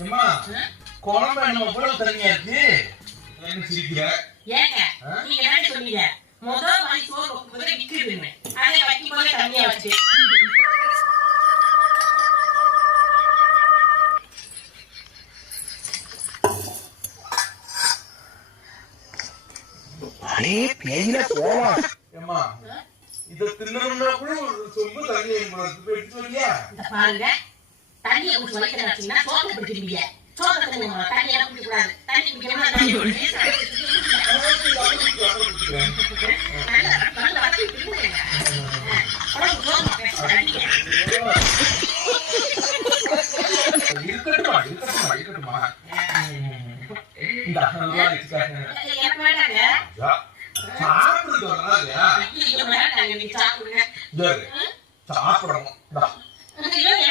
அம்மா குழம்பு என்ன இவ்வளவு தண்ணியாச்சு என்ன சிரிக்கிற ஏங்க நீங்க என்ன சொன்னீங்க முதல் மணி சோறு வைக்கும்போது விக்குதுன்னு அதை வைக்கும் போதே தண்ணியா வச்சு அடே பேயில போவா அம்மா இத தின்னணும்னா கூட ஒரு சொம்பு தண்ணி எடுத்து சொல்லியா இந்த பாருங்க தண்ணியை குடிச்சு வைக்கிறீங்கன்னா சோத்தை பிடிக்கிறீங்க சோத்தை தண்ணியை குடிக்க கூடாது தண்ணி குடிக்கணும்னா இருக்கட்டுமா இருக்கட்டுமா இருக்கட்டுமா இந்த